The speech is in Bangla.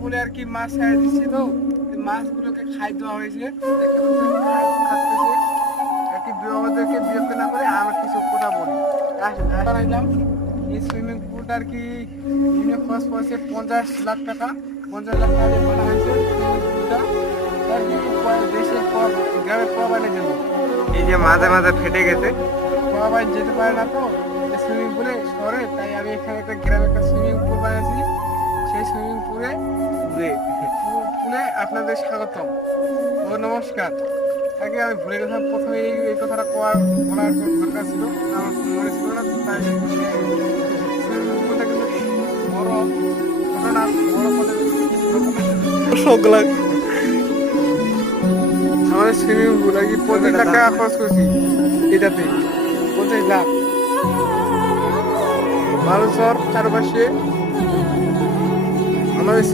পুলে আর কি মাছ ছেড়ে দিচ্ছি, তো এই মাছগুলোকে খাই দেওয়া হয়েছে। খাচ্ছে আর কি, আমাদেরকে বিরক্ত না করে আমরা কিছু কথা বলি। বানাইলাম এই সুইমিং পুলটা আর কি খরচ পড়েছে 50 লাখ টাকা। 50 লাখ টাকা দিয়ে বানা হয়েছে সুইমিং পুলটা আর কি, দেশের গ্রামের পোলাপানের জন্য। এই যে মাঝে মাঝে ফেটে গেছে। পোলাপান যেতে পারে না তো সুইমিং পুলে শহরে, তাই আমি এখানে একটা গ্রামে একটা সুইমিং পুল বানিয়েছি। সেই সুইমিং পুলে পুলে আপনাদের স্বাগতম ও নমস্কার। আগে আমি ভুলে গেছিলাম, প্রথমে এই কথাটা বলার দরকার ছিল, আমার মনে ছিল না। তাই সুইমিং পুলটা কিন্তু বড় ঘটনা, বড় বলে আমাদের সুইমিং পুল আর কি 25 লাখ টাকা খরচ করছি এটাতে। 25 লাখ মানুষ চারপাশে আমাদের